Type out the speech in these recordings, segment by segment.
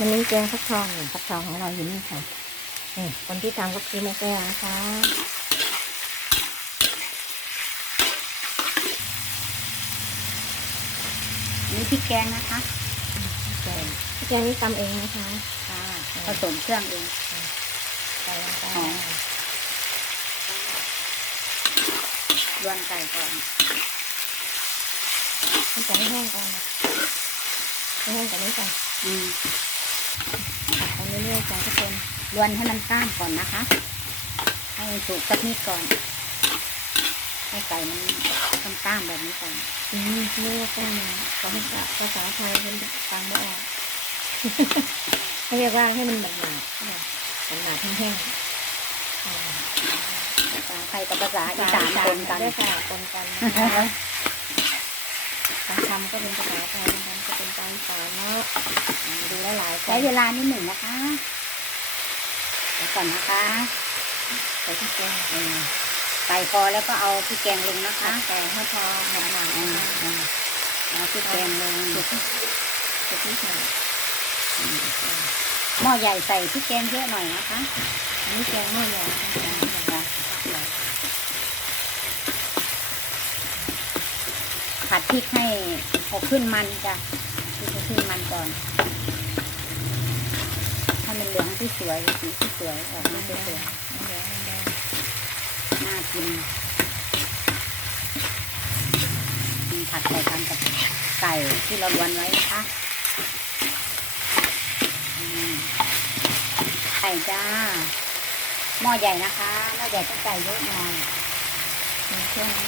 วันนี้แกงฟักทองนี่ฟักทองของเราอยู่นี่ค่ะนี่คนที่ทำก็คือแม่แก้วนะคะนี่พริกแกงนะคะแกงแกงนี่ตำเองนะคะค่ะผสมเครื่องเองใส่ลงไปอ๋อรวนไก่ก่อนให้ไก่แห้งก่อนนะให้แห้งกว่านี้ก่อนอืมผัดไป เรื่อยๆจ้าทุกคนรวนให้มันก้ามก่อนนะคะ ให้สุกสักนิดก่อน ให้ไก่มันก้ามก้ามๆแบบนี้ก่อนอืมนี่ว่าแก้งนะภาษาภาษาไทยเป็นฟังไม่ออกเขาเรียกว่าให้มันหนาหนาๆหนาหนาๆแห้งๆอ่าภาษาไทยกับภาษาอีสานปนกันด้วยค่ะปนกันนะคะบางคำก็เป็นภาษาไทยบางคำก็เป็นภาษาอีสานเนาะ อ่าดูหลายๆคนใช้เวลานิดหนึ่งนะคะเดี๋ยวก่อนนะคะใส่ที่แกงเออไก่พอแล้วก็เอาพริกแกงลงนะคะแต่ให้พอหนาหนาอืมอืมเอาพริกแกงลงสุดที่สุดที่ค่ะหม้อใหญ่ใส่พริกแกงเยอะหน่อยนะคะอันนี้แกงหม้อใหญ่ค่ะแกงหม้อใหญ่ผัดพริกให้ออกขึ้นมันจ้ะพริกให้ขึ้นมันก่อนให้ มันเหลืองที่สวยสีที่สวยออกมาสวยแดงแดงๆน่ากินมีผัดไก่ทำกับไก่ที่เราลวนไว้นะคะไก่จ้าหม้อใหญ่นะคะหม้อใหญ่ต้องไก่เยอะหน่อย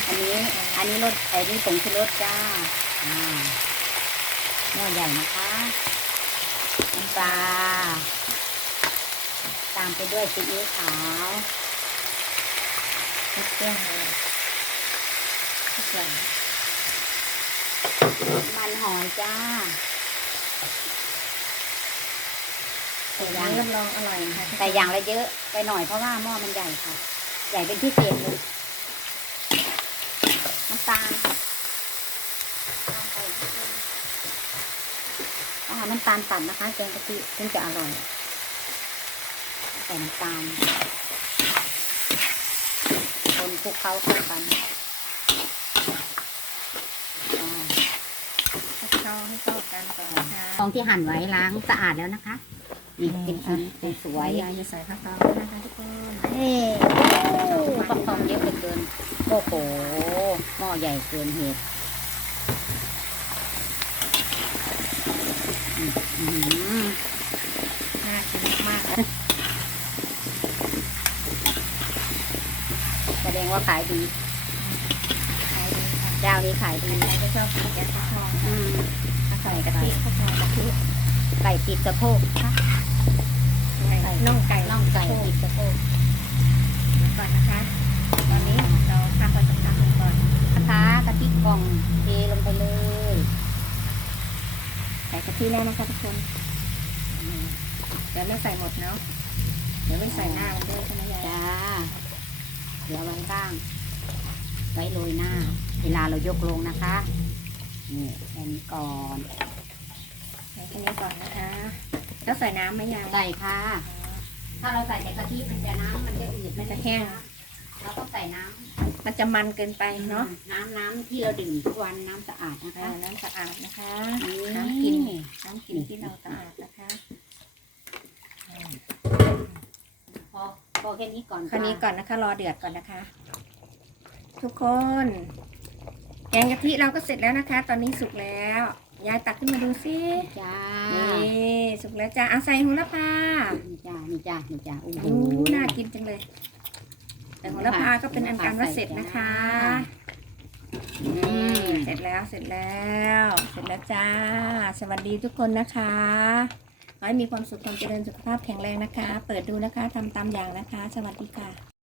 อันนี้ อันนี้รสไอ้นี่ผงชูรสจ้าหม้อใหญ่นะคะน้ำปลาามไปด้วยซีอิ๊วขาวมีเครื่องเลยทุกอย่างมันหอยจ้าใส่อยาย่างรับรองอร่อยค่ะใส่อย่างละเยอะไปหน่อยเพราะว่าหม้อมันใหญ่ค่ะ ใหญ่เป็นพิเศษเลยน้ำตาลต้องหาน้ำตาลตัดนะคะแกงกะทิถึงจะอร่อย ส่น้ำตาลคนคลุกเคล้าเข้ากันอ่าคลุกเข้าให้เข้ากันก่อนนะคะทองที่หั่นไว้ล้างสะอาดแล้วนะคะนี่เป็นชิ้นเป็นสวยยายจะใส่ผักตองนะคะทุกคนเฮ้ฟักทองเยอะเหลือเกินโอ้โหหม้อใหญ่เกินเหตุอืมอืมน่ากินมาก แสด งว่าขายดีขายดีค่ะเจ้านี้ขายดีใครก็ชอบกินแกงฟักทองอืมใส่กะทิฟักทองกะทิไก่ติดสะโพกค่ะไก่น่องไก่น่องไก่ติดสะโพกก่อนนะคะ ตอนนี้เราทำผสมน้ำกันก่อนนะคะกะทิกล่องเทลงไปเลยใส่กะทิแล้วนะคะทุกคนอืมเดี๋ยวไม่ใส่หมดเนาะเดี๋ยวไม่ใส่หน้ามันด้วยใช่ไหมยายจ้า เหลือไว้บ้าง ไว้โรยหน้า เวลาเรายกลงนะคะ นี่แค่นี้ก่อนใส่แค่นี้ก่อนนะคะ แล้วใส่น้ำไหมยายใส่ค่ะ ถ้าเราใส่แต่กะทิมันจะน้ำมันจะอืดมันจะแห้ง เราต้องใส่น้ำมันจะมันเกินไปเนาะน้ำน้ำที่เราดื่มทุกวันน้ำสะอาดนะอ่าคะน้ำสะอาดนะคะนี่น้ำกินน้ำกินที่เราสะอาดนะคะพอ พอแค่นี้ก่อนคราวนี้ก่อนนะคะ รอเดือดก่อนนะคะ ทุกคน แกงกะทิเราก็เสร็จแล้วนะคะ ตอนนี้สุกแล้วยายตักขึ้นมาดูสิจ้านี่สุกแล้วจ้าเอาใส่โหัวละพานี่จ้านี่จ้านี่จ้าโอ้โหโอ้น่ากินจังเลย แต่โหัวละพาก็เป็นอันการว่าเสร็จนะคะนี่เสร็จแล้วเสร็จแล้ว เสร็จแล้วจ้า สวัสดีทุกคนนะคะ ขอให้มีความสุขความเจริญสุขภาพแข็งแรงนะคะ เปิดดูนะคะทำตามอย่างนะคะ สวัสดีค่ะ